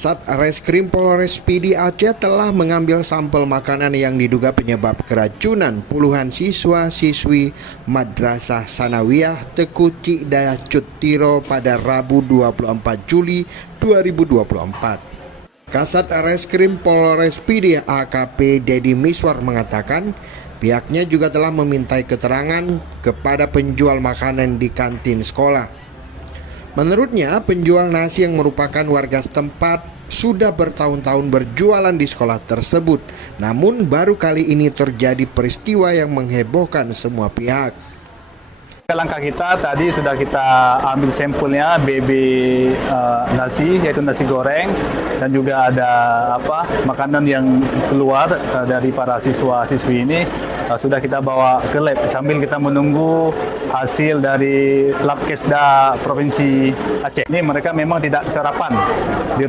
Satreskrim Polres Pidi Aceh telah mengambil sampel makanan yang diduga penyebab keracunan puluhan siswa-siswi Madrasah Sanawiyah Teku Cikdaya Cutiro pada Rabu 24 Juli 2024. Kasat Reskrim Polres Pidi AKP Dedi Miswar mengatakan pihaknya juga telah memintai keterangan kepada penjual makanan di kantin sekolah. Menurutnya, penjual nasi yang merupakan warga setempat sudah bertahun-tahun berjualan di sekolah tersebut. Namun baru kali ini terjadi peristiwa yang menghebohkan semua pihak. Langkah kita tadi sudah kita ambil sampelnya BB nasi, yaitu nasi goreng, dan juga ada makanan yang keluar dari para siswa-siswi ini sudah kita bawa ke lab sambil kita menunggu hasil dari Labkesda Provinsi Aceh. Ini mereka memang tidak sarapan di rumah.